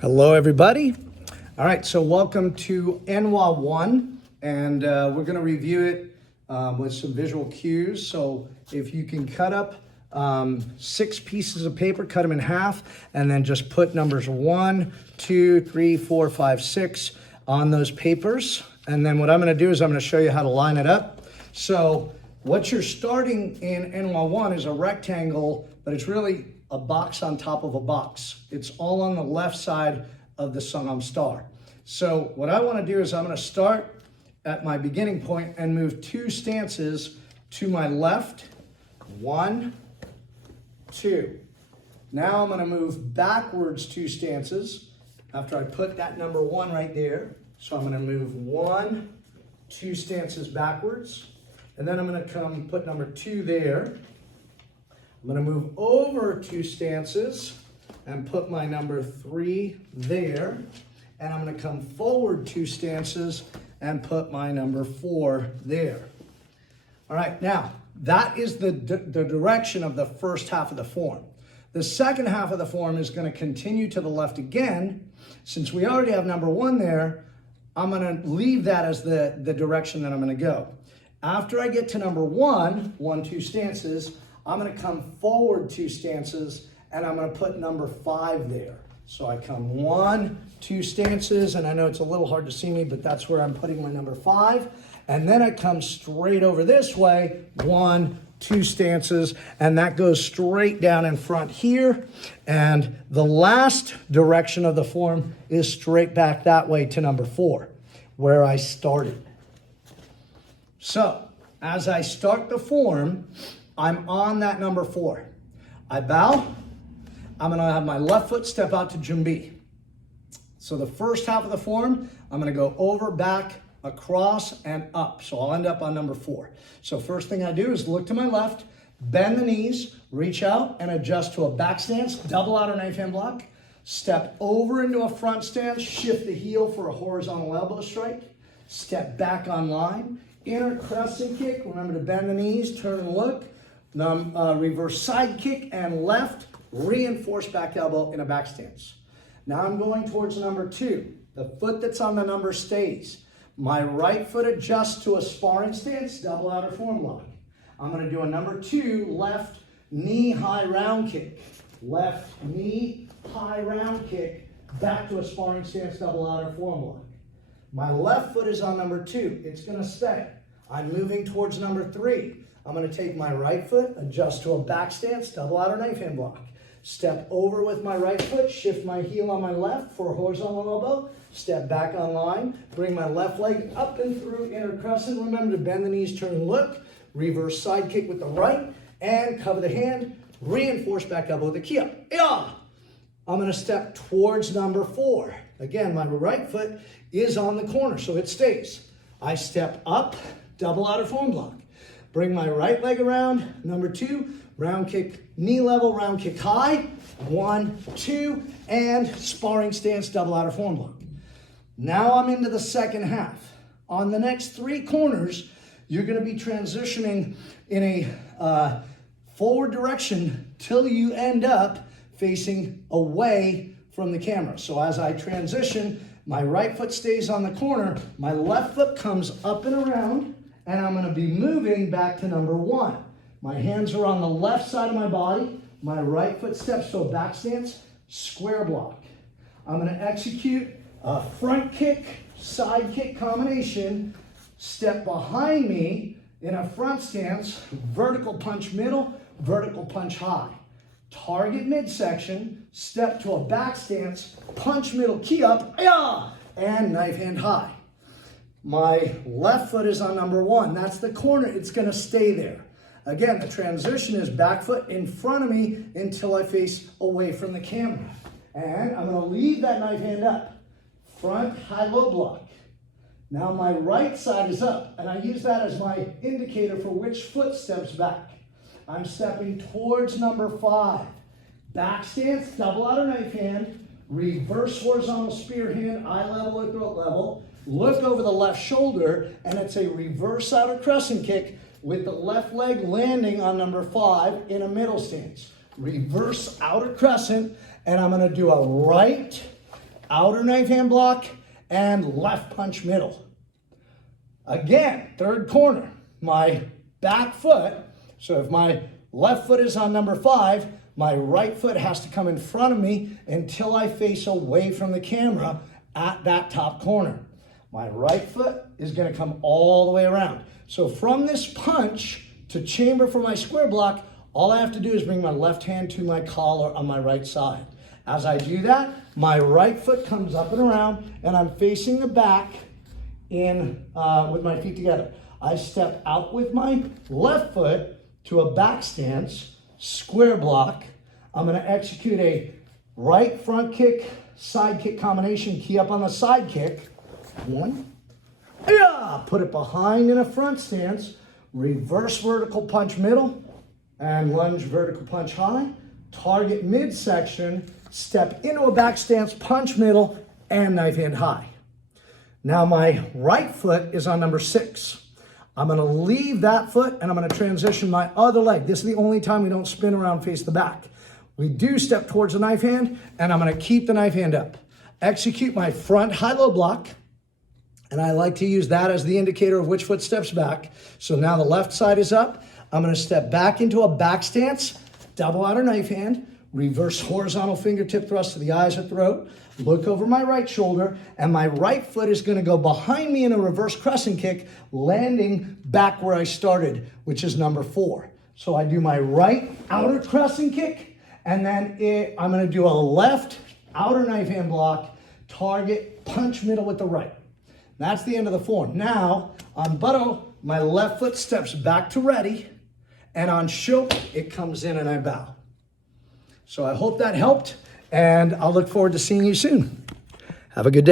Hello, everybody. All right, so welcome to NWA 1, and we're going to review it with some visual cues. So if you can cut up 6 pieces of paper, cut them in half, and then just put numbers 1, 2, 3, 4, 5, 6 on those papers. And then what I'm going to do is I'm going to show you how to line it up. So what you're starting in NWA 1 is a rectangle, but it's really a box on top of a box. It's all on the left side of the Sungam star. So what I want to do is I'm going to start at my beginning point and move 2 stances to my left. 1, 2. Now I'm going to move backwards 2 stances after I put that number 1 right there. So I'm going to move 1, 2 stances backwards. And then I'm going to come put number 2 there. I'm going to move over 2 stances and put my number 3 there. And I'm going to come forward 2 stances and put my number 4 there. All right, now that is the direction of the first half of the form. The second half of the form is going to continue to the left again. Since we already have number 1 there, I'm going to leave that as the direction that I'm going to go. After I get to number 1, 1, 2 stances, I'm going to come forward 2 stances and I'm going to put number 5 there. So I come 1, 2 stances, and I know it's a little hard to see me, but that's where I'm putting my number 5. And then I come straight over this way, 1, 2 stances, and that goes straight down in front here. And the last direction of the form is straight back that way to number 4, where I started. So as I start the form, I'm on that number 4. I bow. I'm going to have my left foot step out to Jumbi. So the first half of the form, I'm going to go over, back, across, and up. So I'll end up on number 4. So first thing I do is look to my left, bend the knees, reach out, and adjust to a back stance, double outer knife hand block. Step over into a front stance, shift the heel for a horizontal elbow strike. Step back on line. Inner crescent kick, remember to bend the knees, turn and look. Reverse side kick and left, reinforce back elbow in a back stance. Now I'm going towards number 2. The foot that's on the number stays. My right foot adjusts to a sparring stance, double outer form lock. I'm going to do a number 2, left knee high round kick. Left knee high round kick, back to a sparring stance, double outer form lock. My left foot is on number 2. It's going to stay. I'm moving towards number 3. I'm going to take my right foot, adjust to a back stance, double outer knife hand block. Step over with my right foot, shift my heel on my left for a horizontal elbow. Step back on line, bring my left leg up and through inner crescent. Remember to bend the knees, turn and look. Reverse side kick with the right and cover the hand. Reinforce back elbow with the key up. Yeah. I'm going to step towards number 4. Again, my right foot is on the corner, so it stays. I step up, double outer form block. Bring my right leg around, number 2, round kick, knee level, round kick high, 1, 2, and sparring stance, double outer form block. Now I'm into the second half. On the next 3 corners, you're going to be transitioning in a forward direction till you end up facing away from the camera. So as I transition, my right foot stays on the corner, my left foot comes up and around, and I'm going to be moving back to number 1. My hands are on the left side of my body, my right foot steps to a back stance, square block. I'm going to execute a front kick, side kick combination, step behind me in a front stance, vertical punch middle, vertical punch high. Target midsection, step to a back stance, punch middle, key up, and knife hand high. My left foot is on number 1. That's the corner. It's going to stay there. Again, the transition is back foot in front of me until I face away from the camera. And I'm going to leave that knife hand up. Front, high-low block. Now my right side is up, and I use that as my indicator for which foot steps back. I'm stepping towards number 5. Back stance, double outer knife hand, reverse horizontal spear hand, eye level or throat level. Look over the left shoulder, and it's a reverse outer crescent kick with the left leg landing on number 5 in a middle stance. Reverse outer crescent, and I'm going to do a right outer knife hand block, and left punch middle. Again, third corner, my back foot. So if my left foot is on number 5, my right foot has to come in front of me until I face away from the camera at that top corner. My right foot is going to come all the way around. So from this punch to chamber for my square block, all I have to do is bring my left hand to my collar on my right side. As I do that, my right foot comes up and around, and I'm facing the back in with my feet together. I step out with my left foot to a back stance, square block. I'm going to execute a right front kick, side kick combination, key up on the side kick. 1, yeah, put it behind in a front stance, reverse vertical punch middle, and lunge vertical punch high, target midsection, step into a back stance, punch middle, and knife hand high. Now my right foot is on number 6. I'm going to leave that foot and I'm going to transition my other leg. This is the only time we don't spin around, face the back. We do step towards the knife hand, and I'm going to keep the knife hand up. Execute my front high-low block, and I like to use that as the indicator of which foot steps back. So now the left side is up. I'm going to step back into a back stance, double outer knife hand, reverse horizontal fingertip thrust to the eyes or throat, look over my right shoulder, and my right foot is going to go behind me in a reverse crescent kick, landing back where I started, which is number 4. So I do my right outer crescent kick, and then I'm going to do a left outer knife hand block, target, punch middle with the right. That's the end of the form. Now, on Butto, my left foot steps back to ready, and on Shoke, it comes in and I bow. So I hope that helped, and I'll look forward to seeing you soon. Have a good day.